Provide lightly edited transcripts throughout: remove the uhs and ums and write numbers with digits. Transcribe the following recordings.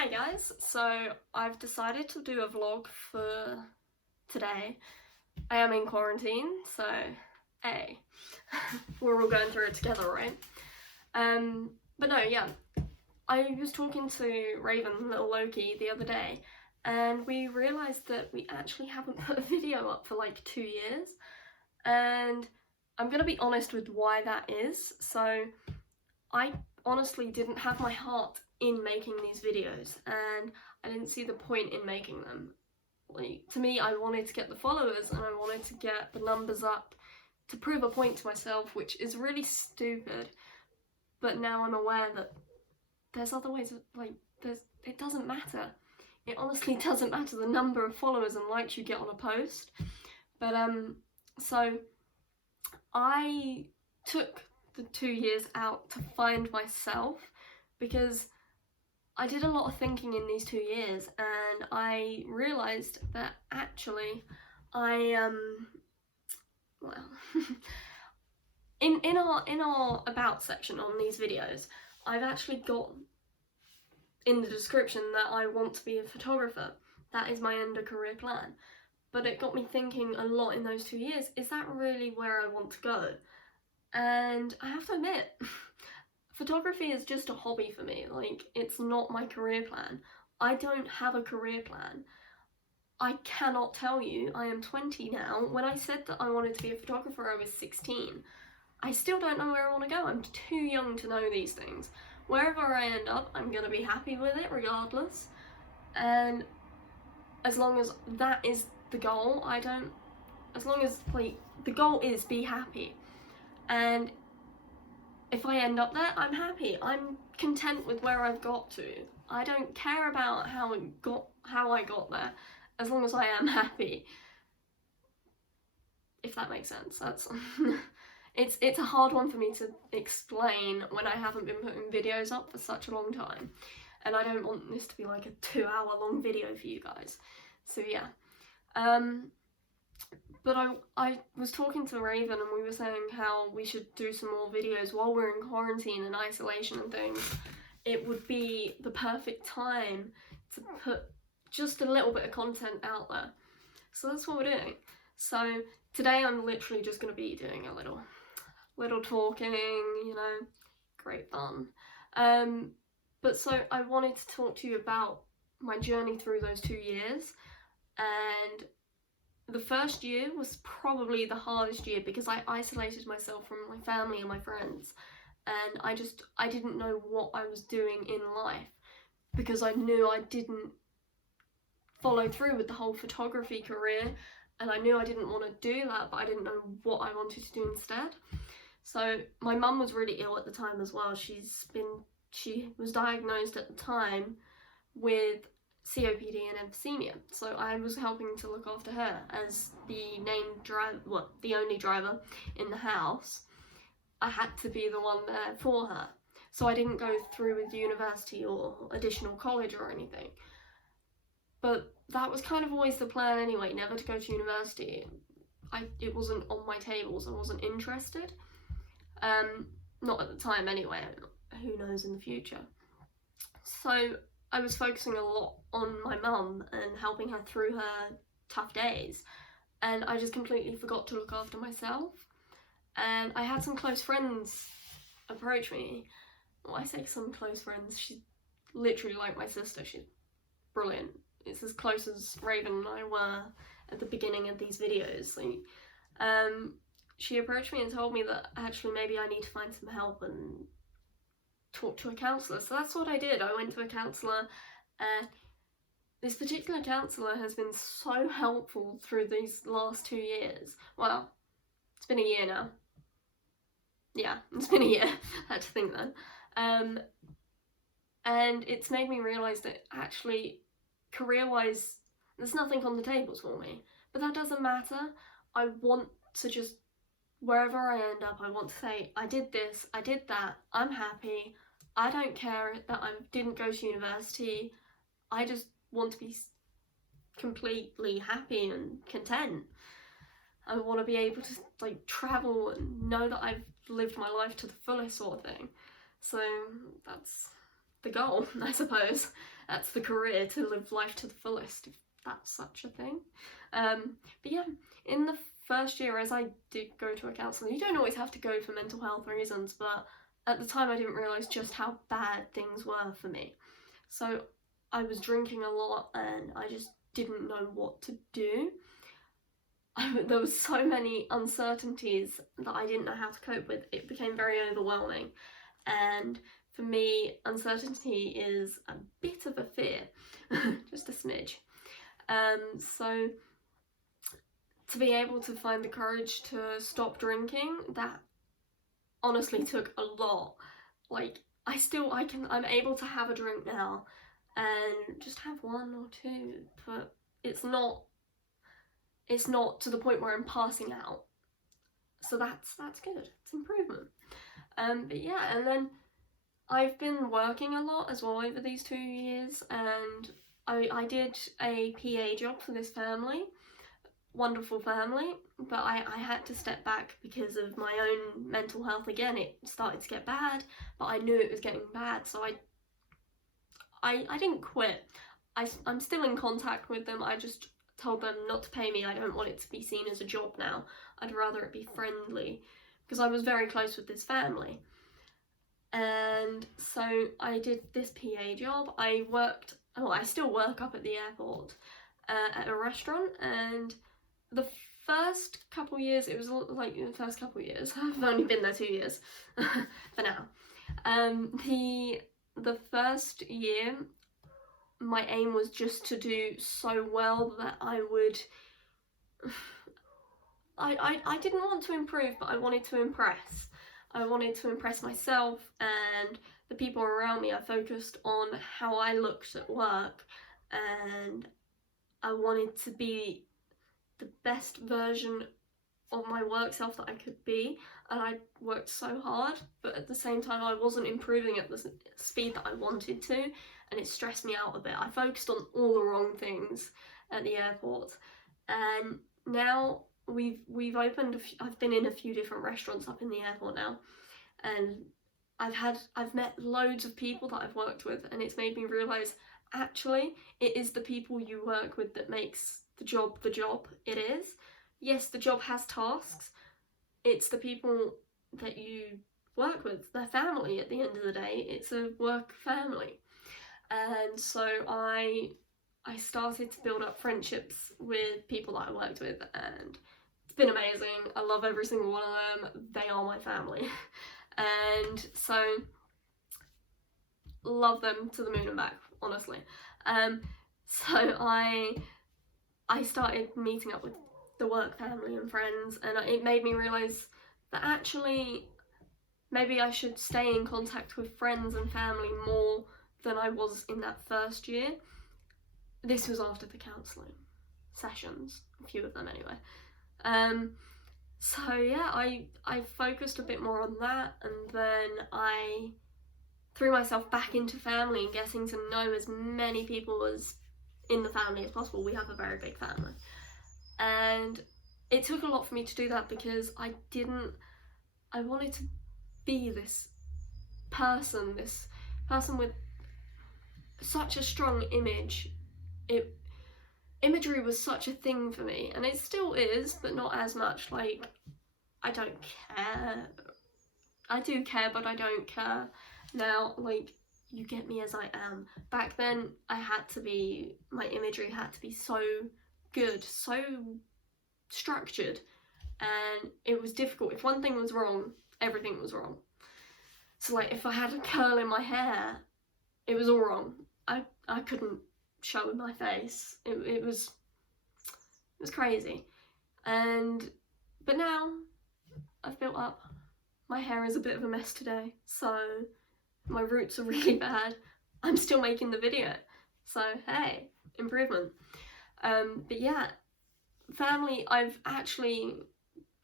Hi guys, so I've decided to do a vlog for today. I am in quarantine, so hey, we're all going through it together, right? But no, yeah, I was talking to Raven, little Loki, the other day, and we realised that we actually haven't put a video up for like 2 years, and I'm gonna be honest with why that is. So I honestly didn't have my heart in making these videos, and I didn't see the point in making them. Like, to me, I wanted to get the followers and I wanted to get the numbers up to prove a point to myself, which is really stupid. But now I'm aware that there's other ways of, it doesn't matter. It honestly doesn't matter the number of followers and likes you get on a post. But so I took the 2 years out to find myself, because I did a lot of thinking in these 2 years, and I realised that actually I well in our about section on these videos, I've actually got in the description that I want to be a photographer. That is my end of career plan. But it got me thinking a lot in those 2 years, is that really where I want to go? And I have to admit, photography is just a hobby for me. Like, it's not my career plan. I don't have a career plan. I cannot tell you. I am 20 now. When I said that I wanted to be a photographer, I was 16. I still don't know where I want to go. I'm too young to know these things. Wherever I end up, I'm going to be happy with it regardless. And as long as that is the goal, as long as, like, the goal is be happy. And if I end up there, I'm happy. I'm content with where I've got to. I don't care about how I got there, as long as I am happy. If that makes sense. That's it's a hard one for me to explain when I haven't been putting videos up for such a long time, and I don't want this to be like a 2-hour long video for you guys. So yeah. But I was talking to Raven, and we were saying how we should do some more videos while we're in quarantine and isolation and things. It would be the perfect time to put just a little bit of content out there. So that's what we're doing. So today I'm literally just going to be doing a little talking, you know, great fun. But so I wanted to talk to you about my journey through those 2 years. And the first year was probably the hardest year, because I isolated myself from my family and my friends, and I didn't know what I was doing in life, because I knew I didn't follow through with the whole photography career, and I knew I didn't want to do that, but I didn't know what I wanted to do instead. So my mum was really ill at the time as well. She was diagnosed at the time with COPD and emphysema, so I was helping to look after her as the the only driver in the house. I had to be the one there for her, so I didn't go through with university or additional college or anything. But that was kind of always the plan anyway, never to go to university. It wasn't on my tables. I wasn't interested. Not at the time anyway. Who knows in the future? So I was focusing a lot on my mum and helping her through her tough days, and I just completely forgot to look after myself. And I had some close friends approach me. Well, I say some close friends, she's literally like my sister. She's brilliant. It's as close as Raven and I were at the beginning of these videos. Like, she approached me and told me that actually maybe I need to find some help and talk to a counsellor. So that's what I did. I went to a counsellor, and this particular counsellor has been so helpful through these last 2 years. Well, it's been a year now. Yeah, it's been a year. I had to think then. And it's made me realise that actually, career-wise, there's nothing on the tables for me. But that doesn't matter. I want to just, wherever I end up, I want to say, I did this, I did that, I'm happy. I don't care that I didn't go to university. I just want to be completely happy and content. I want to be able to, like, travel and know that I've lived my life to the fullest, sort of thing. So that's the goal, I suppose. that's the career, to live life to the fullest, if that's such a thing. But yeah, in the first year, as I did go to a counsellor, you don't always have to go for mental health reasons, but at the time I didn't realise just how bad things were for me. So I was drinking a lot and I just didn't know what to do. There was so many uncertainties that I didn't know how to cope with. It became very overwhelming, and for me, uncertainty is a bit of a fear, just a smidge. So to be able to find the courage to stop drinking, that honestly took a lot. Like, I'm able to have a drink now and just have one or two, but it's not to the point where I'm passing out. So that's good. It's improvement. But yeah, and then I've been working a lot as well over these 2 years, and I did a PA job for this family. Wonderful family, but I had to step back because of my own mental health again. It started to get bad, but I knew it was getting bad, so I didn't quit. I'm still in contact with them. I just told them not to pay me. I don't want it to be seen as a job now. I'd rather it be friendly, because I was very close with this family. And so I did this PA job. I still work up at the airport at a restaurant, and the first couple years, it was like the first couple years, I've only been there 2 years for now. The first year, my aim was just to do so well that I would, I didn't want to improve, but I wanted to impress. I wanted to impress myself and the people around me. I focused on how I looked at work, and I wanted to be the best version of my work self that I could be, and I worked so hard, but at the same time I wasn't improving at the speed that I wanted to, and it stressed me out a bit. I focused on all the wrong things at the airport, and now we've opened I've been in a few different restaurants up in the airport now, and I've met loads of people that I've worked with, and it's made me realise actually it is the people you work with that makes the job it is. Yes, the job has tasks. It's the people that you work with, their family at the end of the day. It's a work family. And so I started to build up friendships with people that I worked with, and it's been amazing. I love every single one of them. They are my family. And so love them to the moon and back, honestly. So I started meeting up with the work family and friends, and it made me realise that actually maybe I should stay in contact with friends and family more than I was in that first year. This was after the counselling sessions, a few of them anyway. So yeah, I focused a bit more on that, and then I threw myself back into family and getting to know as many people as in the family as possible. We have a very big family, and it took a lot for me to do that, because I wanted to be this person with such a strong image. Imagery was such a thing for me, and it still is, but not as much. Like, I don't care. I do care, but I don't care now. Like, you get me as I am. Back then, my imagery had to be so good, so structured, and it was difficult. If one thing was wrong, everything was wrong. So like, if I had a curl in my hair, it was all wrong. I couldn't show my face. It was crazy. But now I've built up. My hair is a bit of a mess today, so my roots are really bad. I'm still making the video, so hey, improvement. But yeah, family, I've actually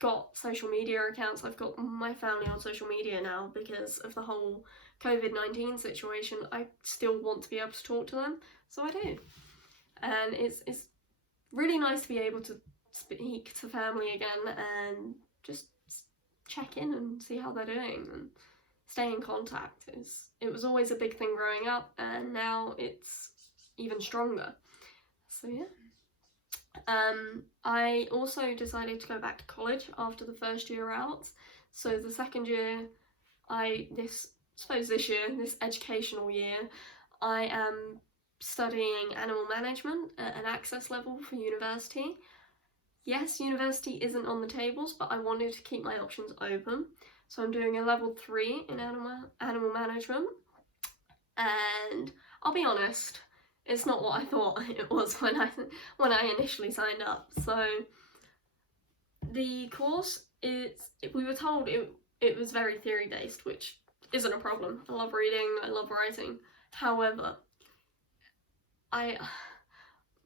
got social media accounts. I've got my family on social media now because of the whole COVID-19 situation. I still want to be able to talk to them, so I do. And it's really nice to be able to speak to family again and just check in and see how they're doing and stay in contact. It was always a big thing growing up, and now it's even stronger. So yeah. I also decided to go back to college after the first year out. So the second year, this educational year, I am studying animal management at an access level for university. Yes, university isn't on the tables, but I wanted to keep my options open. So I'm doing a level 3 in animal management. And I'll be honest, it's not what I thought it was when I initially signed up. So the course we were told it was very theory based, which isn't a problem. I love reading, I love writing. However,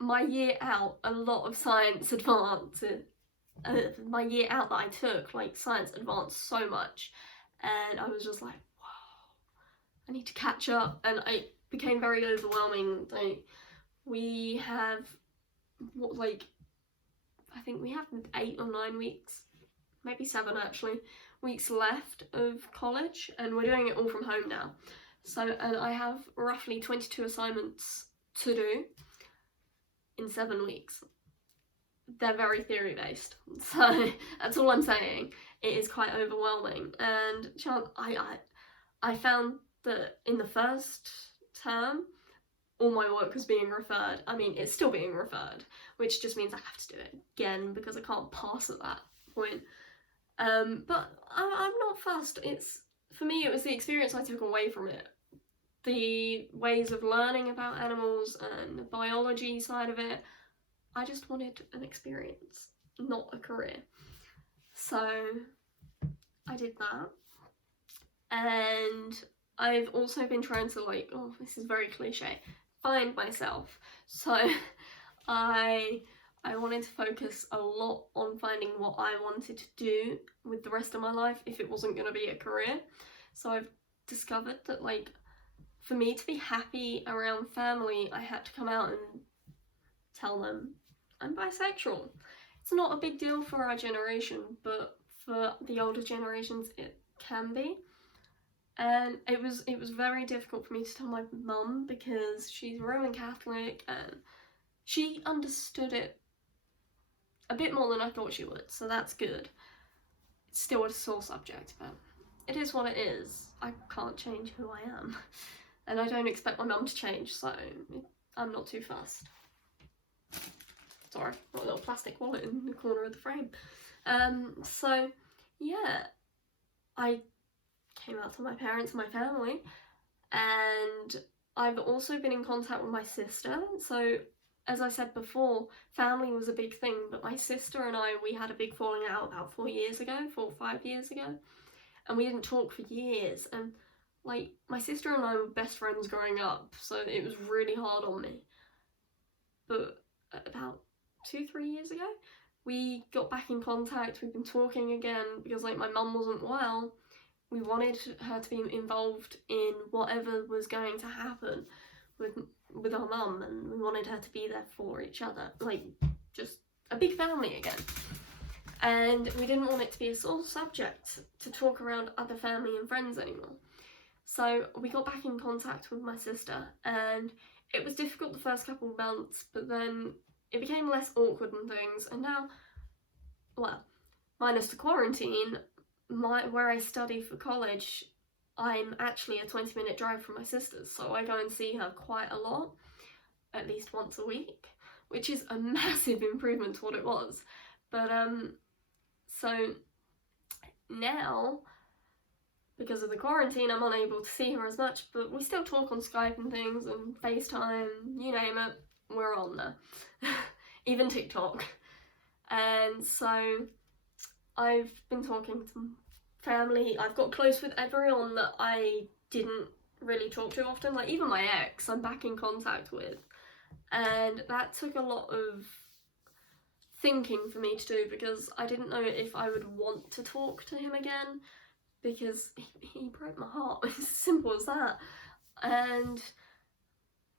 my year out, a lot of science advanced. My year out that I took, like, science advanced so much, and I was just like, wow, I need to catch up, and it became very overwhelming. Like, we have, I think we have 8 or 9 weeks, maybe 7 actually, weeks left of college, and we're doing it all from home now. So, and I have roughly 22 assignments to do in 7 weeks. They're very theory based, so that's all I'm saying. It is quite overwhelming, and I found that in the first term, all my work was being referred. I mean, it's still being referred, which just means I have to do it again because I can't pass at that point. But I'm not fussed. For me, it was the experience I took away from it. The ways of learning about animals and the biology side of it. I just wanted an experience, not a career. So I did that. And I've also been trying to, this is very cliche, find myself. So I wanted to focus a lot on finding what I wanted to do with the rest of my life if it wasn't going to be a career. So I've discovered that, for me to be happy around family, I had to come out and tell them I'm bisexual. It's not a big deal for our generation, but for the older generations it can be. And it was very difficult for me to tell my mum because she's Roman Catholic and she understood it a bit more than I thought she would, so that's good. It's still a sore subject, but it is what it is. I can't change who I am. And I don't expect my mum to change, so I'm not too fussed. Sorry, got a little plastic wallet in the corner of the frame. So yeah, I came out to my parents and my family, and I've also been in contact with my sister. So as I said before, family was a big thing, but my sister and we had a big falling out about 4 or 5 years ago, and we didn't talk for years. And my sister and I were best friends growing up, so it was really hard on me. But about 2-3 years ago, we got back in contact. We've been talking again because my mum wasn't well. We wanted her to be involved in whatever was going to happen with our mum, and we wanted her to be there for each other, just a big family again. And we didn't want it to be a sore subject to talk around other family and friends anymore. So we got back in contact with my sister, and it was difficult the first couple of months, but then it became less awkward and things. And now, well, minus the quarantine, where I study for college, I'm actually a 20-minute drive from my sister's, so I go and see her quite a lot, at least once a week, which is a massive improvement to what it was. But so now, because of the quarantine, I'm unable to see her as much, but we still talk on Skype and things, and FaceTime, you name it, we're on there. Even TikTok. And so I've been talking to family. I've got close with everyone that I didn't really talk to often, even my ex I'm back in contact with. And that took a lot of thinking for me to do, because I didn't know if I would want to talk to him again, because he broke my heart. It's as simple as that. And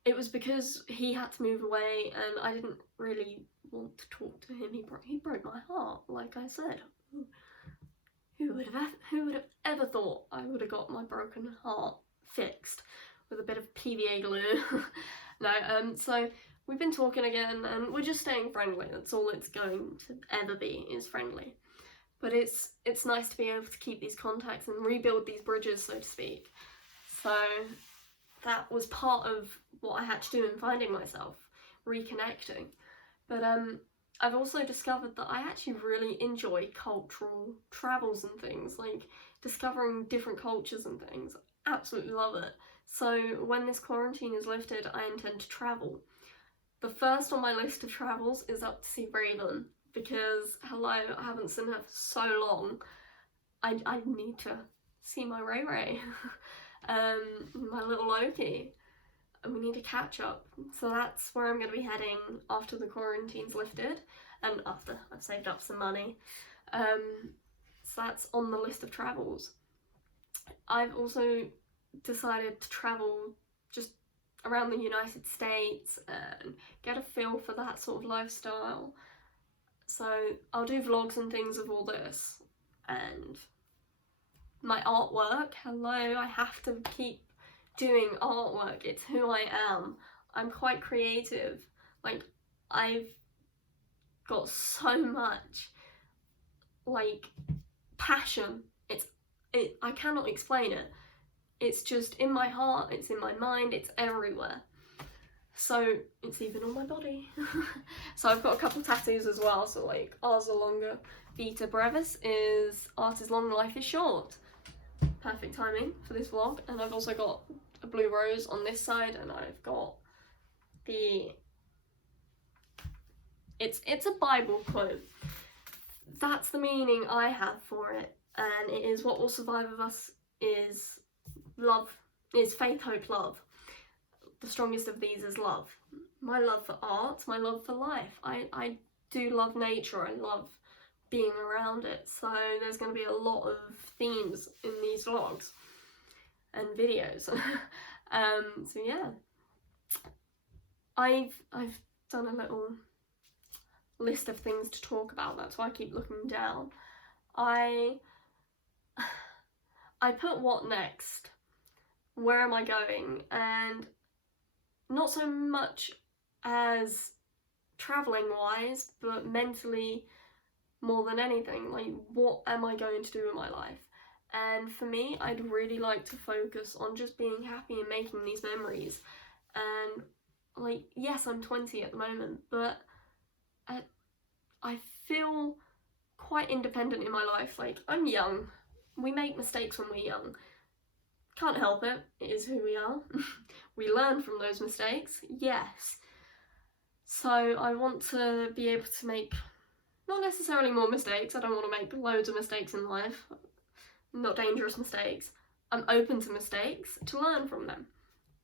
it was because he had to move away, and I didn't really want to talk to him. He broke my heart, like I said. Who would have ever thought I would have got my broken heart fixed with a bit of PVA glue? So we've been talking again, and we're just staying friendly. That's all it's going to ever be, is friendly. But it's nice to be able to keep these contacts and rebuild these bridges, so to speak. So that was part of what I had to do in finding myself, reconnecting. But I've also discovered that I actually really enjoy cultural travels and things, like discovering different cultures and things. Absolutely love it. So when this quarantine is lifted, I intend to travel. The first on my list of travels is up to see Rhiannon, because hello, I haven't seen her for so long. I need to see my Ray Ray, my little Loki, and we need to catch up. So that's where I'm going to be heading after the quarantine's lifted, and after I've saved up some money. So that's on the list of travels. I've also decided to travel just around the United States and get a feel for that sort of lifestyle. So I'll do vlogs and things of all this, and my artwork, hello, I have to keep doing artwork. It's who I am. I'm quite creative. Like, I've got so much, like, passion. I cannot explain it. It's just in my heart, it's in my mind, it's everywhere. So it's even on my body. So I've got a couple tattoos as well. So like, Ars are longer, Vita brevis is art is long, life is short. Perfect timing for this vlog. And I've also got a blue rose on this side, and I've got it's a Bible quote. That's the meaning I have for it, and it is what will survive of us is love, is faith, hope, love. The strongest of these is love. My love for art, my love for life. I do love nature, I love being around it. So there's going to be a lot of themes in these vlogs and videos. So yeah, I've done a little list of things to talk about. That's why I keep looking down. I put what next? Where am I going? And not so much as travelling wise, but mentally more than anything. Like, what am I going to do in my life? And for me, I'd really like to focus on just being happy and making these memories. And like, yes, I'm 20 at the moment, but I feel quite independent in my life. Like, I'm young. We make mistakes when we're young. Can't help it. It is who we are. We learn from those mistakes, yes. So I want to be able to make, not necessarily more mistakes. I don't want to make loads of mistakes in life. Not dangerous mistakes. I'm open to mistakes to learn from them.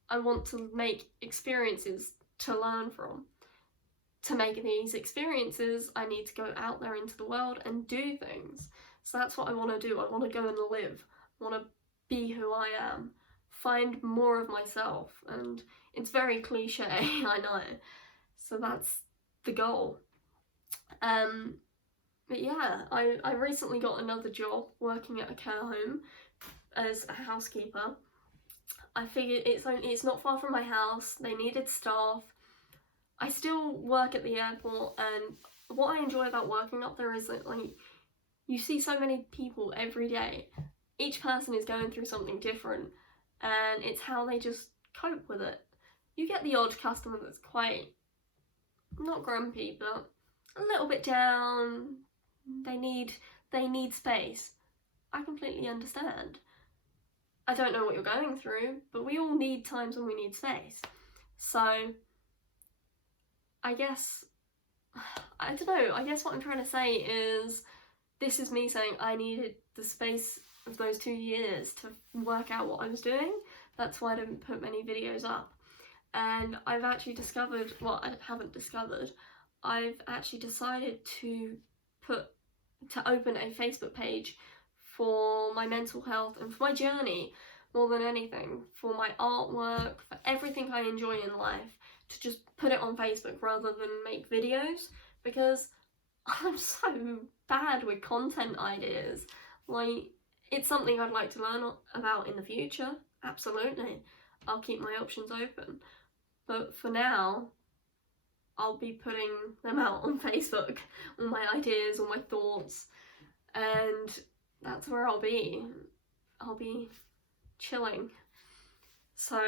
I want to make experiences to learn from. To make these experiences, I need to go out there into the world and do things. So that's what I want to do. I want to go and live. I want to be who I am. Find more of myself. And it's very cliche, I know. So that's the goal. But yeah, I recently got another job working at a care home as a housekeeper. I figured it's not far from my house. They needed staff. I still work at the airport, and what I enjoy about working up there is that, like, you see so many people every day. Each person is going through something different, and it's how they just cope with it. You get the odd customer that's quite, not grumpy, but a little bit down. They need space. I completely understand. I don't know what you're going through, but we all need times when we need space. So I guess what I'm trying to say is, this is me saying I needed the space of those 2 years to work out what I was doing. That's why I didn't put many videos up. And I've actually discovered, well, I haven't discovered, I've actually decided to open a Facebook page for my mental health and for my journey, more than anything, for my artwork, for everything I enjoy in life, to just put it on Facebook rather than make videos, because I'm so bad with content ideas. Like, it's something I'd like to learn about in the future, absolutely. I'll keep my options open. but for now, I'll be putting them out on Facebook, all my ideas, all my thoughts, and that's where I'll be. I'll be chilling. So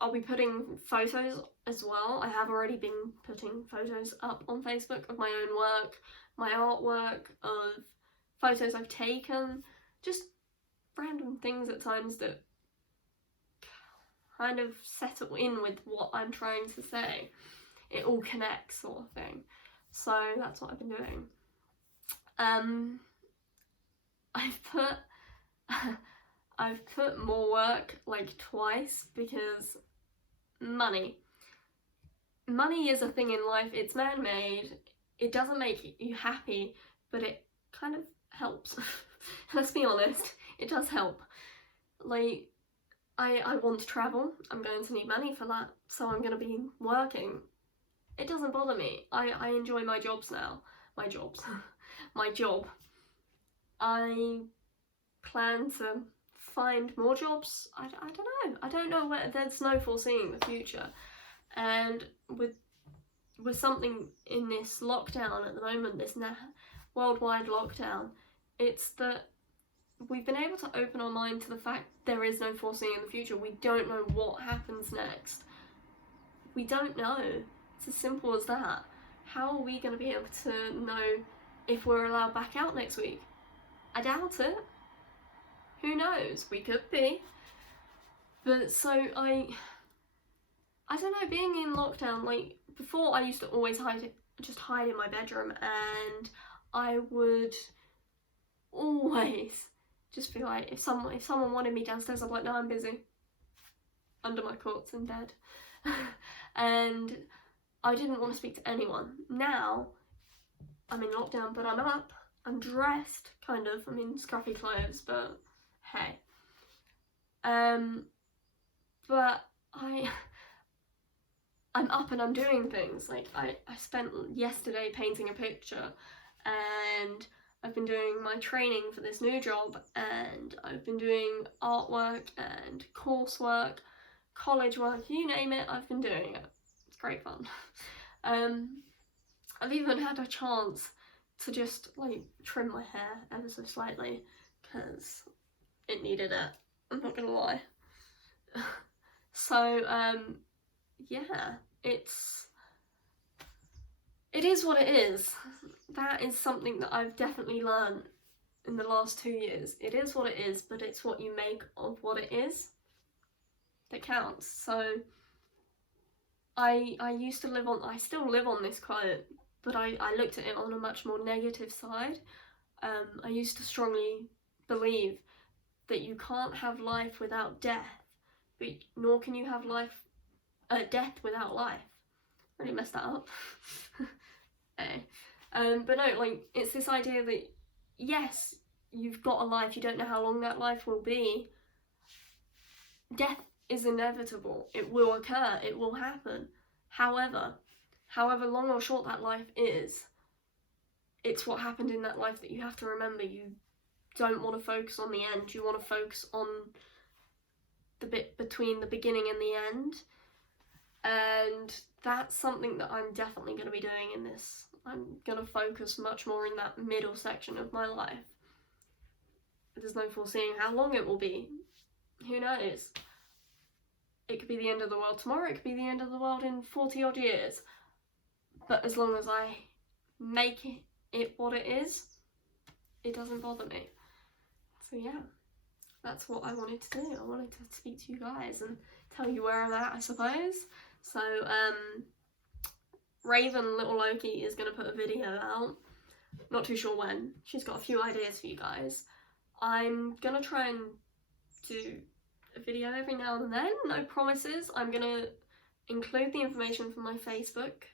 I'll be putting photos as well. I have already been putting photos up on Facebook of my own work, my artwork, of photos I've taken, just random things at times that kind of settle in with what I'm trying to say. It all connects, sort of thing. So that's what I've been doing. I've put more work like twice because money is a thing in life. It's man-made. It doesn't make you happy, but it kind of helps. Let's be honest, it does help. Like, I want to travel. I'm going to need money for that, so I'm going to be working. It doesn't bother me. I enjoy my jobs now. My job. I plan to find more jobs. I don't know. I don't know where. There's no foreseeing the future. And with something in this lockdown at the moment, this worldwide lockdown, it's that we've been able to open our mind to the fact there is no foreseeing the future. We don't know what happens next. We don't know. It's as simple as that. How are we going to be able to know if we're allowed back out next week? I doubt it. Who knows? We could be. But so I don't know, being in lockdown, like before I used to always hide in my bedroom, and I would always just be like, if someone wanted me downstairs, I'd be like, no, I'm busy. Under my quilts in bed. And I didn't want to speak to anyone. Now, I'm in lockdown, but I'm up, I'm dressed, kind of. I'm in scruffy clothes, but hey. But I'm up and I'm doing things. Like, I spent yesterday painting a picture, and I've been doing my training for this new job, and I've been doing artwork and coursework, college work, you name it, I've been doing it. It's great fun. I've even had a chance to just like trim my hair ever so slightly because it needed it, I'm not gonna lie. So yeah, it is what it is. That is something that I've definitely learned in the last 2 years. It is what it is, but it's what you make of what it is that counts. So I used to live on, I still live on this quote, but I looked at it on a much more negative side. I used to strongly believe that you can't have life without death, but nor can you have death without life. Really messed that up. But no, like, it's this idea that yes, you've got a life, you don't know how long that life will be. Death is inevitable. It will occur. It will happen. However long or short that life is, it's what happened in that life that you have to remember. You don't want to focus on the end. You want to focus on the bit between the beginning and the end. And that's something that I'm definitely going to be doing in this. I'm going to focus much more in that middle section of my life. There's no foreseeing how long it will be. Who knows? It could be the end of the world tomorrow, it could be the end of the world in 40 odd years. But as long as I make it what it is, it doesn't bother me. So yeah, that's what I wanted to do. I wanted to speak to you guys and tell you where I'm at, I suppose. So, Raven, little Loki, is going to put a video out. Not too sure when. She's got a few ideas for you guys. I'm going to try and do a video every now and then. No promises. I'm going to include the information from my Facebook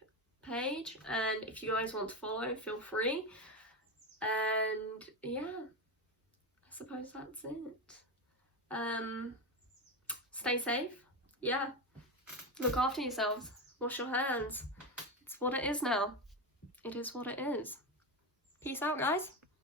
page. And if you guys want to follow, feel free. And yeah, I suppose that's it. Stay safe. Yeah. Look after yourselves. Wash your hands. It's what it is now. It is what it is. Peace out, guys.